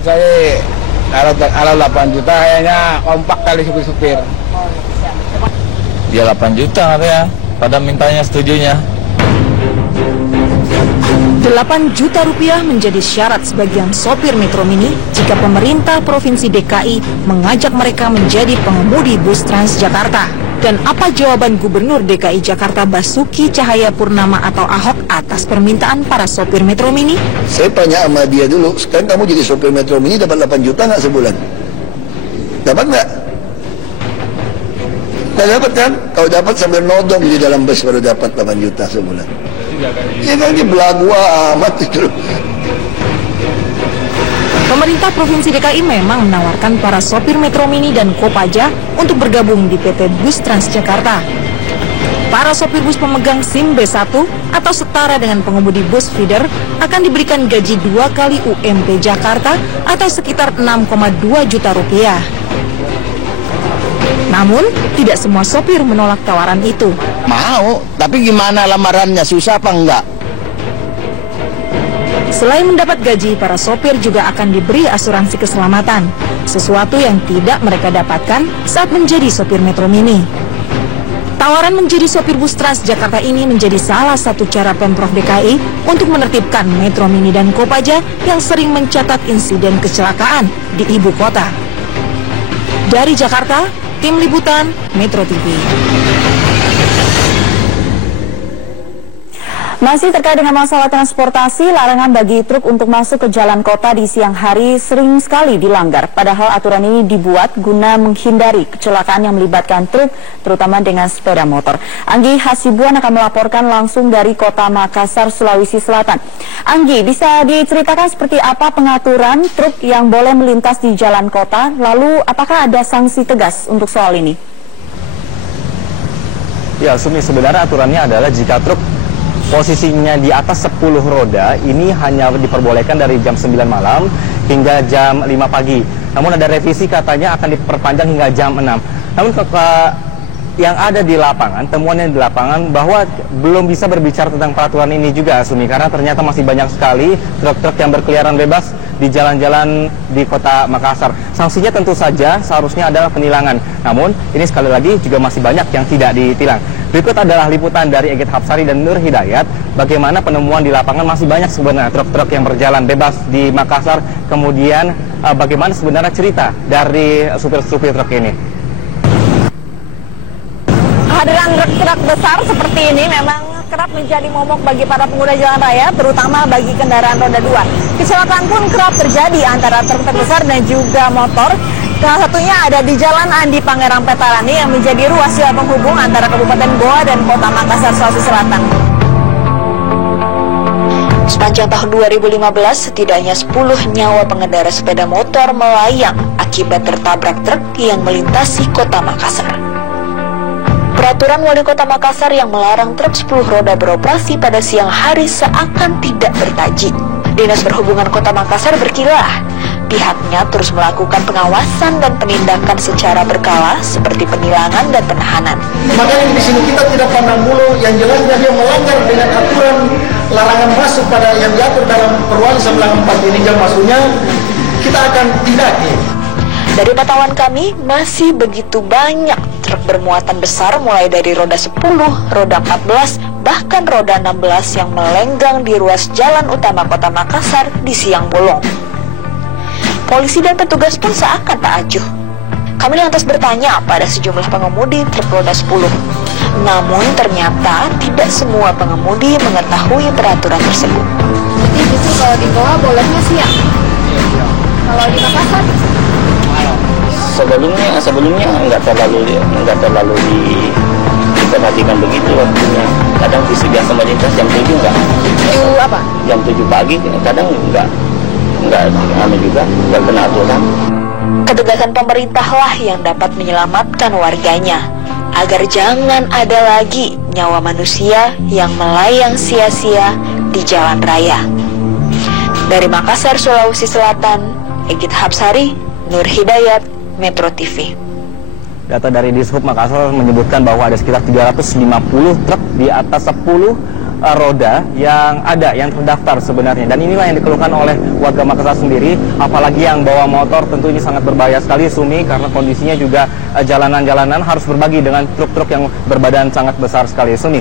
Saya kalau 8 juta kayaknya kompak kali supir-supir. Ya 8 juta ya, pada mintanya setujunya. 8 juta rupiah menjadi syarat sebagian sopir Metro Mini jika pemerintah Provinsi DKI mengajak mereka menjadi pengemudi bus Transjakarta. Dan apa jawaban Gubernur DKI Jakarta Basuki Cahayapurnama atau Ahok atas permintaan para sopir Metro Mini? Saya tanya sama dia dulu, sekarang kamu jadi sopir Metro Mini dapat 8 juta nggak sebulan? Dapat nggak? Nggak dapat kan? Kalau dapat sambil nodong di dalam bus baru dapat 8 juta sebulan. Ya kan dia belagu amat itu. Pemerintah Provinsi DKI memang menawarkan para sopir Metro Mini dan Kopaja untuk bergabung di PT Bus Transjakarta. Para sopir bus pemegang SIM B1 atau setara dengan pengemudi bus feeder akan diberikan gaji 2 kali UMP Jakarta atau sekitar 6,2 juta rupiah. Namun, tidak semua sopir menolak tawaran itu. Mau, tapi gimana lamarannya, susah apa enggak? Selain mendapat gaji, para sopir juga akan diberi asuransi keselamatan, sesuatu yang tidak mereka dapatkan saat menjadi sopir Metro Mini. Tawaran menjadi sopir bus Transjakarta ini menjadi salah satu cara Pemprov DKI untuk menertibkan Metro Mini dan Kopaja yang sering mencatat insiden kecelakaan di ibu kota. Dari Jakarta, Tim Liputan Metro TV. Masih terkait dengan masalah transportasi, larangan bagi truk untuk masuk ke jalan kota di siang hari sering sekali dilanggar. Padahal aturan ini dibuat guna menghindari kecelakaan yang melibatkan truk, terutama dengan sepeda motor. Anggi Hasibuan akan melaporkan langsung dari kota Makassar, Sulawesi Selatan. Anggi, bisa diceritakan seperti apa pengaturan truk yang boleh melintas di jalan kota? Lalu apakah ada sanksi tegas untuk soal ini? Ya, Sumi, sebenarnya aturannya adalah jika truk posisinya di atas 10 roda ini hanya diperbolehkan dari jam 9 malam hingga jam 5 pagi. Namun ada revisi katanya akan diperpanjang hingga jam 6. Namun yang ada di lapangan, temuan yang di lapangan bahwa belum bisa berbicara tentang peraturan ini juga, Sumi, karena ternyata masih banyak sekali truk-truk yang berkeliaran bebas di jalan-jalan di kota Makassar. Sanksinya tentu saja seharusnya adalah penilangan. Namun ini sekali lagi juga masih banyak yang tidak ditilang. Berikut adalah liputan dari Egit Hapsari dan Nur Hidayat bagaimana penemuan di lapangan masih banyak sebenarnya truk-truk yang berjalan bebas di Makassar. Kemudian bagaimana sebenarnya cerita dari supir-supir truk ini. Kehadiran truk-truk besar seperti ini memang kerap menjadi momok bagi para pengguna jalan raya, terutama bagi kendaraan roda 2. Kecelakaan pun kerap terjadi antara truk besar dan juga motor. Salah satunya ada di Jalan Andi Pangerang Petarani yang menjadi ruas jalan penghubung antara Kabupaten Goa dan Kota Makassar, Sulawesi Selatan. Sepanjang tahun 2015, setidaknya 10 nyawa pengendara sepeda motor melayang akibat tertabrak truk yang melintasi Kota Makassar. Peraturan Wali Kota Makassar yang melarang truk 10 roda beroperasi pada siang hari seakan tidak bertaji. Dinas Perhubungan Kota Makassar berkilah, pihaknya terus melakukan pengawasan dan penindakan secara berkala seperti penilangan dan penahanan. Makanya di sini kita tidak pandang bulu, yang jelasnya dia melanggar dengan aturan larangan masuk pada yang diatur dalam Perwali 94 ini jam masuknya, kita akan tindaki. Dari pantauan kami, masih begitu banyak truk bermuatan besar mulai dari roda 10, roda 14, bahkan roda 16 yang melenggang di ruas jalan utama Kota Makassar di siang bolong. Polisi dan petugas pun seakan tak acuh. Kami lantas bertanya pada sejumlah pengemudi truk roda 10. Namun ternyata tidak semua pengemudi mengetahui peraturan tersebut. Jadi justru kalau di Goa bolehnya siang? Kalau di Makassar? Sebelumnya nggak terlalu diperhatikan begitu waktunya. Kadang biasa melintas jam 7 enggak. Apa? Jam 7 pagi kadang enggak juga nggak kena aturan. Ketegasan pemerintahlah yang dapat menyelamatkan warganya agar jangan ada lagi nyawa manusia yang melayang sia-sia di jalan raya. Dari Makassar, Sulawesi Selatan, Egit Hapsari, Nur Hidayat, Metro TV. Data dari Dishub Makassar menyebutkan bahwa ada sekitar 350 truk di atas 10 roda yang ada, yang terdaftar sebenarnya. Dan inilah yang dikeluhkan oleh warga Makassar sendiri, apalagi yang bawa motor tentu ini sangat berbahaya sekali, Sumi, karena kondisinya juga jalanan-jalanan harus berbagi dengan truk-truk yang berbadan sangat besar sekali, Sumi.